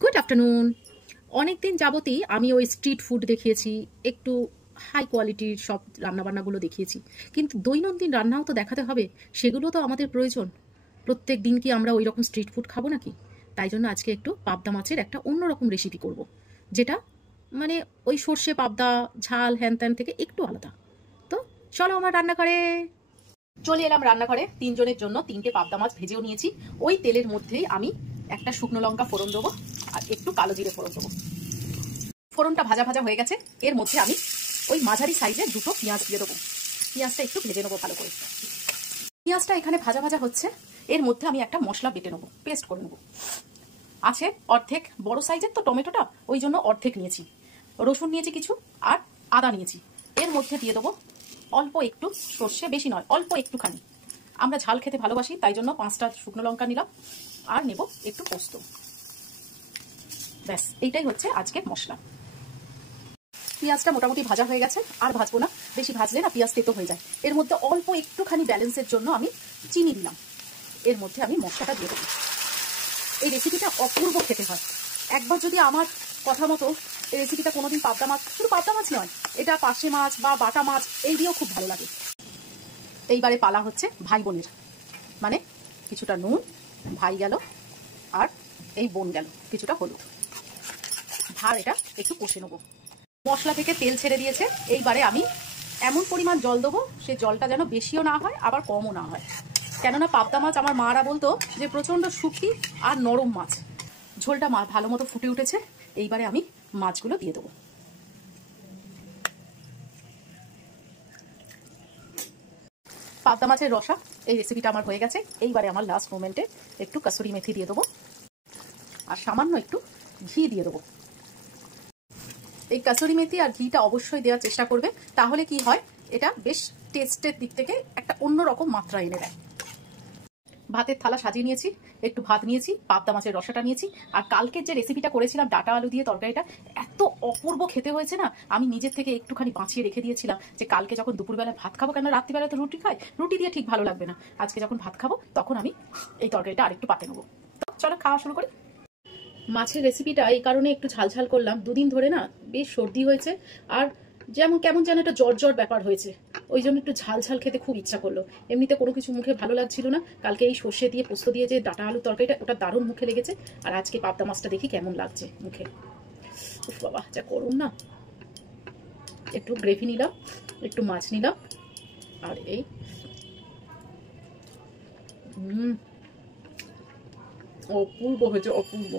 Good afternoon. অনেকদিন যাবতই আমি ওই স্ট্রিট ফুড দেখিয়েছি, একটু হাই কোয়ালিটির সব রান্নাবান্নাগুলো দেখিয়েছি, কিন্তু দৈনন্দিন রান্নাও তো দেখাতে হবে, সেগুলো তো আমাদের প্রয়োজন। প্রত্যেক দিন কি আমরা ওই রকম স্ট্রিট ফুড খাবো নাকি? তাই জন্য আজকে একটু পাবদা মাছের একটা অন্যরকম রেসিপি করব, যেটা মানে ওই সর্ষে পাবদা ঝাল হ্যান ত্যান থেকে একটু আলাদা। তো চলো আমার রান্নাঘরে। চলে এলাম রান্নাঘরে। তিনজনের জন্য তিনটে পাবদা মাছ ভেজেও নিয়েছি। ওই তেলের মধ্যেই আমি একটা শুকনো লঙ্কা ফোড়ন দেবো আর একটু কালো জিরে ফোড়ন দেবো। ফোড়নটা ভাজা ভাজা হয়ে গেছে, এর মধ্যে আমি ওই মাঝারি সাইজের দুটো পেঁয়াজ দিয়ে দেবো। পেঁয়াজটা একটু ভেজে নেবো ভালো করে। পেঁয়াজটা এখানে ভাজা ভাজা হচ্ছে, এর মধ্যে আমি একটা মশলা বেটে নেবো, পেস্ট করে নেবো। আছে অর্ধেক বড় সাইজের তো টমেটোটা, ওই জন্য অর্ধেক নিয়েছি। রসুন নিয়েছি কিছু, আর আদা নিয়েছি। এর মধ্যে দিয়ে দেবো অল্প একটু সর্ষে, বেশি নয়, অল্প একটুখানি। আমরা ঝাল খেতে ভালোবাসি, তাই জন্য 5টা শুকনো লঙ্কা নিলাম, আর নেব একটু পোস্ত। ব্যাস, এইটাই হচ্ছে আজকের মশলা। পেঁয়াজটা মোটামুটি ভাজা হয়ে গেছে, আর ভাজবো না, বেশি ভাজলে না পেঁয়াজ তেতো হয়ে যায়। এর মধ্যে অল্প একটুখানি ব্যালেন্সের জন্য আমি চিনি দিলাম। এর মধ্যে আমি মশলাটা দিয়ে দেবো। এই রেসিপিটা অপূর্ব খেতে হয়। একবার যদি আমার কথা মতো এই রেসিপিটা কোনোদিন পাবদা মাছ, শুধু পাবদা মাছ নয়, এটা পার্শে মাছ বা বাটা মাছ, এই দিয়েও খুব ভালো লাগে। এইবারে পালা হচ্ছে ভাই বোনের, মানে কিছুটা নুন, ভাই গেল, আর এই বোন গেল কিছুটা হলুদ। ভার এটা একটু কষে নেবো। মশলা থেকে তেল ছেড়ে দিয়েছে, এইবারে আমি এমন পরিমাণ জল দেবো, সে জলটা যেন বেশিও না হয় আবার কমও না হয়। কেননা পাবদা মাছ আমার মারা বলতো যে প্রচণ্ড শুকনো আর নরম মাছ। ঝোলটা ভালো মতো ফুটে উঠেছে, এইবারে আমি মাছগুলো দিয়ে দেবো। পাবদা মাছের রসা এই রেসিপিটা আমার হয়ে গেছে। এইবারে আমার লাস্ট মোমেন্টে একটু কাসুরি মেথি দিয়ে দেবো, আর সামান্য একটু ঘি দিয়ে দেবো। এই কাসুরি মেথি আর ঘিটা অবশ্যই দেওয়ার চেষ্টা করবে, তাহলে কি হয়, এটা বেশ টেস্টের দিক থেকে একটা অন্যরকম মাত্রা এনে দেয়। ভাতের থালা সাজিয়ে নিয়েছি, একটু ভাত নিয়েছি, পাবদা মাছের রসাটা নিয়েছি, আর কালকের যে রেসিপিটা করেছিলাম ডাটা আলু দিয়ে তরকারিটা, এত অপূর্ব খেতে হয়েছে না, আমি নিজের থেকে একটুখানি বাঁচিয়ে রেখে দিয়েছিলাম যে কালকে যখন দুপুরবেলা ভাত খাবো, কেন রাত্রিবেলা তো রুটি খাই, রুটি দিয়ে ঠিক ভালো লাগবে না, আজকে যখন ভাত খাবো তখন আমি এই তরকারিটা আরেকটু পাতে নেবো। তো চলো খাওয়া শুরু করি। মাছের রেসিপিটা এই কারণে একটু ঝালঝাল করলাম, দুদিন ধরে না বেশ সর্দি হয়েছে, আর কেমন যেন একটা জ্বর জ্বর ব্যাপার হয়েছে, ওই জন্য একটু ঝাল ঝাল খেতে খুব ইচ্ছা করলো। এমনিতে কোনো কিছু মুখে ভালো লাগছিল না, কালকে এই সর্ষে দিয়ে পোস্ত দিয়ে যে ডাটা আলু তরকারিটা, ওটা দারুণ মুখে লেগেছে, আর আজকে পাবদা মাছটা দেখি কেমন লাগছে মুখে। উফ বাবা, যা করুন না। একটু গ্রেভি নিলাম, একটু মাছ নিলাম, আর এই অপূর্ব হয়েছে, অপূর্ব।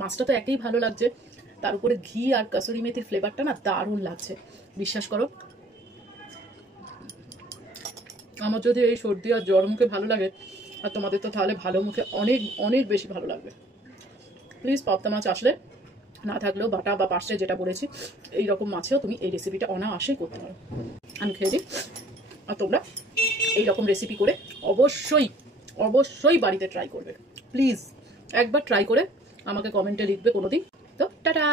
মাছটা তো একেই ভালো লাগছে, তার উপরে ঘি আর কাসুরি মেথির ফ্লেভারটা না দারুণ লাগছে, বিশ্বাস করো। আমার যদি এই সর্দি আর জ্বর মুখে ভালো লাগে, আর তোমাদের তো তাহলে ভালো মুখে অনেক অনেক বেশি ভালো লাগবে। প্লিজ পাবদা মাছ আসলে, না থাকলেও বাটা বা পার্শে যেটা বলেছি, এইরকম মাছেও তুমি এই রেসিপিটা অনায়াসেই করতে পারো। আমি খেয়ে দিই, আর তোমরা এইরকম রেসিপি করে অবশ্যই অবশ্যই বাড়িতে ট্রাই করবে। প্লিজ একবার ট্রাই করে আমাকে কমেন্টে লিখবে কোনোদিন। তো টাটা।